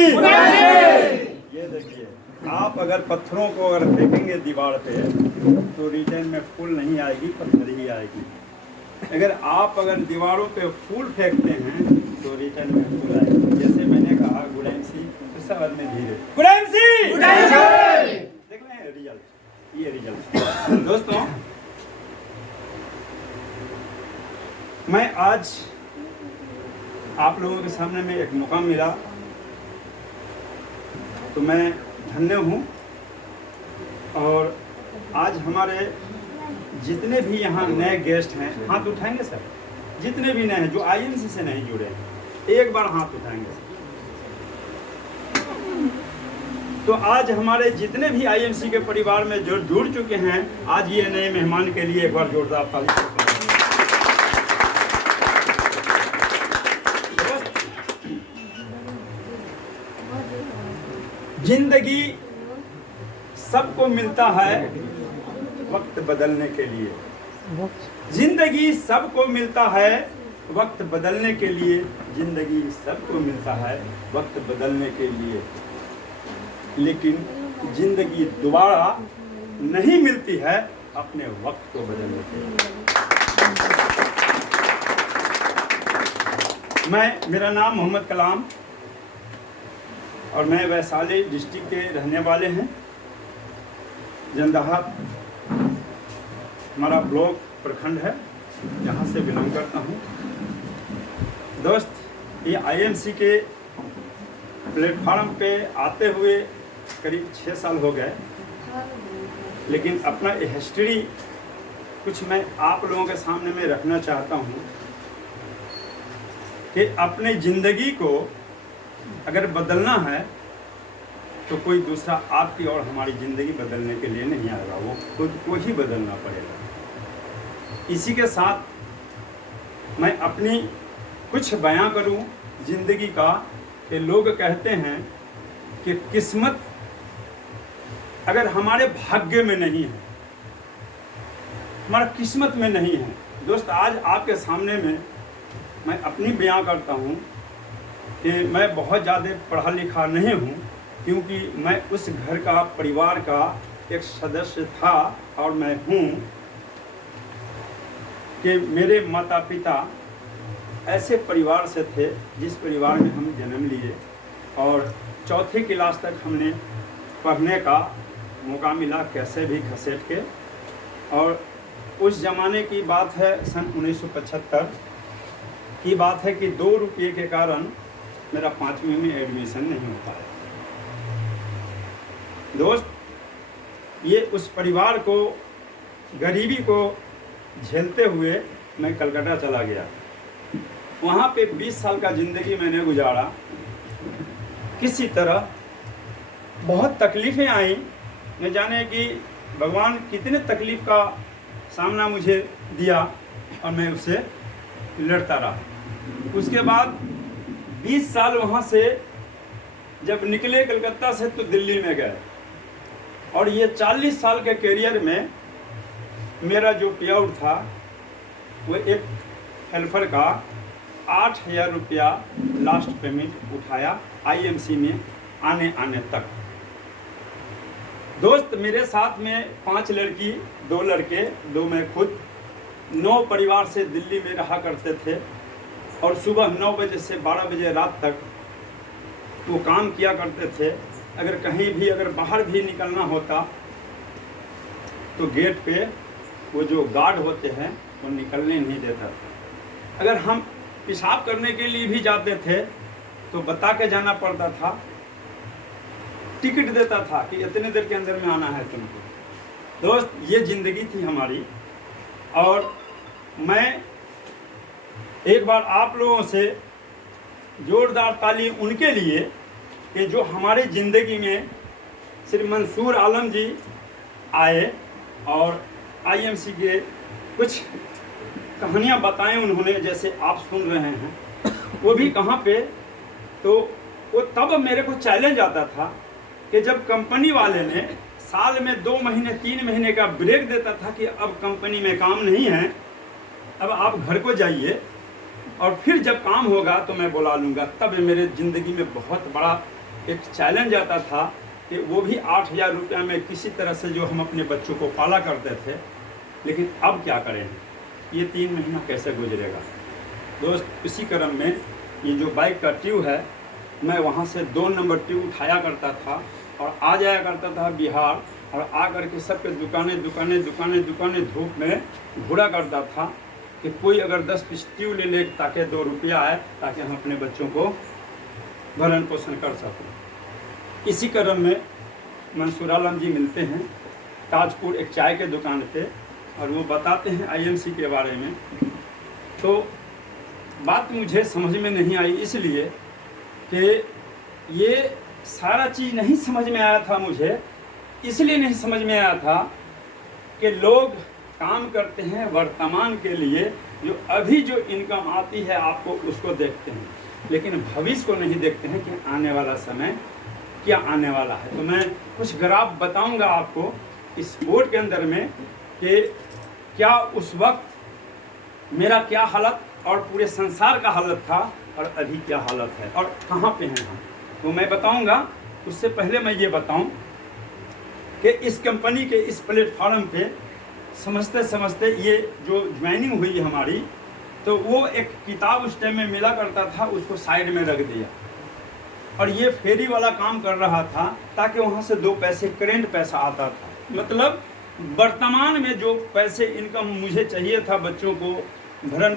ये देखिए, आप अगर पत्थरों को अगर फेंकेंगे दीवार पे तो रिटर्न में फूल नहीं आएगी, पत्थर ही आएगी। अगर दीवारों पे फूल फेंकते हैं तो रिटर्न में फूल आएगी। जैसे मैंने कहा गुड़ैमसी सब में धीरे गुड़ैमसी देख रहे हैं रिजल्ट, ये रिजल्ट। दोस्तों, मैं आज आप लोगों के सामने में एक मौका मिला तो मैं धन्य हूँ। और आज हमारे जितने भी यहाँ नए गेस्ट हैं, हाथ उठाएंगे सर, जितने भी नए हैं जो आईएमसी से नहीं जुड़े हैं, एक बार हाथ उठाएंगे। तो आज हमारे जितने भी आईएमसी के परिवार में जो जुड़ चुके हैं, आज ये नए मेहमान के लिए एक बार जोरदार ताली। जिंदगी सबको मिलता है वक्त बदलने के लिए। जिंदगी सबको मिलता है वक्त बदलने के लिए। जिंदगी सबको मिलता है वक्त बदलने के लिए, लेकिन जिंदगी दोबारा नहीं मिलती है अपने वक्त को बदलने के लिए। मेरा नाम मोहम्मद कलाम और मैं वैशाली डिस्ट्रिक्ट के रहने वाले हैं। जंदाहा हमारा ब्लॉक प्रखंड है, यहाँ से बिलोंग करता हूँ। दोस्त, ये आईएमसी के प्लेटफार्म पे आते हुए करीब 6 साल हो गए, लेकिन अपना हिस्ट्री कुछ मैं आप लोगों के सामने में रखना चाहता हूँ कि अपने ज़िंदगी को अगर बदलना है तो कोई दूसरा आपकी और हमारी ज़िंदगी बदलने के लिए नहीं आएगा, वो खुद को ही बदलना पड़ेगा। इसी के साथ मैं अपनी कुछ बयां करूं ज़िंदगी का कि लोग कहते हैं कि किस्मत अगर हमारे भाग्य में नहीं है, हमारा किस्मत में नहीं है। दोस्त, आज आपके सामने में मैं अपनी बयां करता हूं कि मैं बहुत ज़्यादा पढ़ा लिखा नहीं हूँ, क्योंकि मैं उस घर का परिवार का एक सदस्य था और मैं हूँ कि मेरे माता पिता ऐसे परिवार से थे जिस परिवार में हम जन्म लिए और चौथी क्लास तक हमने पढ़ने का मौका मिला, कैसे भी घसेट के। और उस ज़माने की बात है, सन 1975 की बात है कि 2 रुपये के कारण मेरा 5वीं में एडमिशन नहीं होता है। दोस्त, ये उस परिवार को, गरीबी को झेलते हुए मैं कलकत्ता चला गया। वहाँ पे 20 साल का ज़िंदगी मैंने गुजारा। किसी तरह बहुत तकलीफ़ें आई, न जाने कि भगवान कितने तकलीफ़ का सामना मुझे दिया और मैं उससे लड़ता रहा। उसके बाद 20 साल वहाँ से जब निकले कलकत्ता से तो दिल्ली में गए, और ये 40 साल के करियर में मेरा जो पे आउट था वो एक हेल्पर का 8,000 रुपया लास्ट पेमेंट उठाया आईएमसी में आने तक। दोस्त, मेरे साथ में 5 लड़की, 2 लड़के, 2 मैं खुद, 9 परिवार से दिल्ली में रहा करते थे और सुबह 9 बजे से 12 बजे रात तक वो काम किया करते थे। अगर कहीं भी अगर बाहर भी निकलना होता तो गेट पे वो जो गार्ड होते हैं वो निकलने नहीं देता था। अगर हम पेशाब करने के लिए भी जाते थे तो बता के जाना पड़ता था, टिकट देता था कि इतने देर के अंदर में आना है तुमको। दोस्त, ये ज़िंदगी थी हमारी। और मैं एक बार आप लोगों से जोरदार ताली उनके लिए कि जो हमारे ज़िंदगी में श्री मंसूर आलम जी आए और आईएमसी के कुछ कहानियाँ बताएं उन्होंने, जैसे आप सुन रहे हैं। वो भी कहाँ पे, तो वो तब मेरे को चैलेंज आता था कि जब कंपनी वाले ने साल में 2 महीने 3 महीने का ब्रेक देता था कि अब कंपनी में काम नहीं है, अब आप घर को जाइए और फिर जब काम होगा तो मैं बुला लूँगा। तब मेरे ज़िंदगी में बहुत बड़ा एक चैलेंज आता था कि वो भी 8,000 रुपया में किसी तरह से जो हम अपने बच्चों को पाला करते थे। लेकिन अब क्या करें, ये 3 महीना कैसे गुजरेगा। दोस्त, इसी क्रम में ये जो बाइक का ट्यूब है, मैं वहाँ से 2 नंबर ट्यूब उठाया करता था और आ जाया करता था बिहार, और आ करके सबके दुकानें धूप में घूरा करता था कि कोई अगर 10 ट्यूब ले ले ताकि 2 रुपया आए, ताकि हम अपने बच्चों को भरण पोषण कर सकें। इसी क्रम में मंसूर आलम जी मिलते हैं ताजपुर एक चाय के दुकान पे, और वो बताते हैं IMC के बारे में। तो बात मुझे समझ में नहीं आई, इसलिए कि ये सारा चीज़ नहीं समझ में आया था मुझे। इसलिए नहीं समझ में आया था कि लोग काम करते हैं वर्तमान के लिए, जो अभी जो इनकम आती है आपको उसको देखते हैं, लेकिन भविष्य को नहीं देखते हैं कि आने वाला समय क्या आने वाला है। तो मैं कुछ ग्राफ बताऊंगा आपको इस बोर्ड के अंदर में कि क्या उस वक्त मेरा क्या हालत और पूरे संसार का हालत था और अभी क्या हालत है और कहाँ पे हैं हम, तो मैं बताऊंगा। उससे पहले मैं ये बताऊं कि इस कंपनी के इस प्लेटफॉर्म पे समझते समझते ये जो ज्वाइनिंग हुई हमारी, तो वो एक किताब उस टाइम में मिला करता था, उसको साइड में रख दिया, और ये फेरी वाला काम कर रहा था ताकि वहाँ से 2 पैसे करेंट पैसा आता था। मतलब वर्तमान में जो पैसे इनकम मुझे चाहिए था बच्चों को भरण